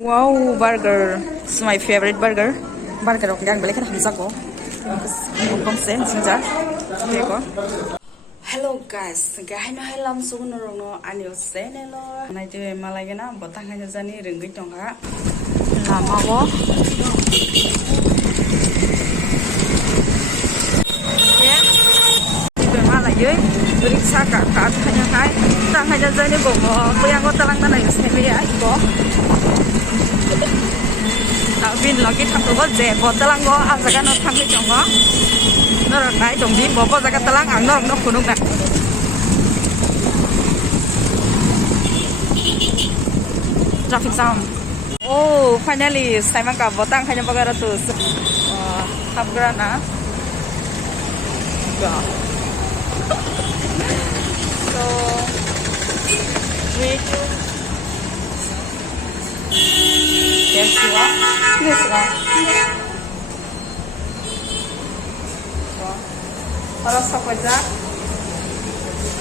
Wow, burger. It's my favorite burger. Burger of gang balik kan hamzago. Mumpung sen sinja. Teko. Hello guys. Gahay no helam sugun no anio senelo. Nai je malai na botang hanya jani renggit dong ha. Lama wo. Ya. Tiba malai ye. Riksa ka hanya hai. Tang hanya jani go. Puyang ko talang na na yusebe ya ibo. Bin lagi thangko je bo talang go a jaga no thangli jongo nor nai dong di bo jaga talang ang nor no khunung na traffic jam. Oh, finally saimang ka botang khanya bagara tu habgra na so wait yes wa yes wa para sapaja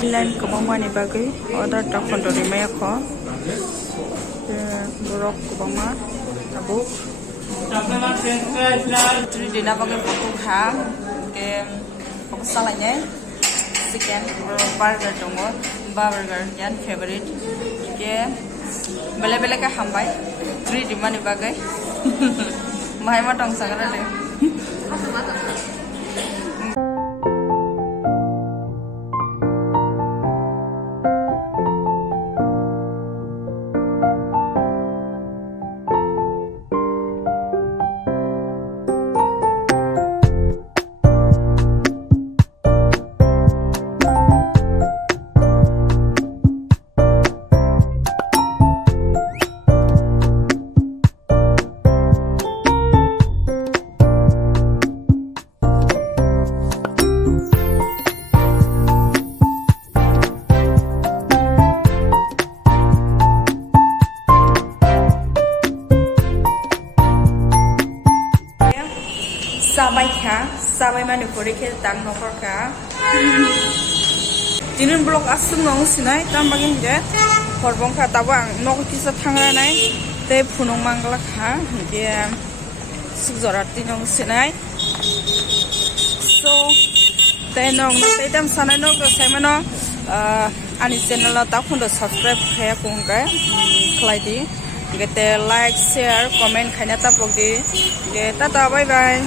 line kobangma ni bagai order ta kondo ri mai kho borok kobangma tabuk tri dina bagai pokok ha ke pokok salanya chicken burger dongo burger yan favorite ke bele ka hambai 3 di mana bagai mahai matang sagara le sabai mani kori ke tang nokor ka tinin blok asung nong sinai tambagin je korbong ka tabang nok kisa thangra nai te phunong mangla kha dia sukjora tinong sinai so te nong te tam sanai nok sai mano ani channel ta khun do subscribe khaya kong ka khlai di gete like share comment khanya ta pok di ge ta bye bye.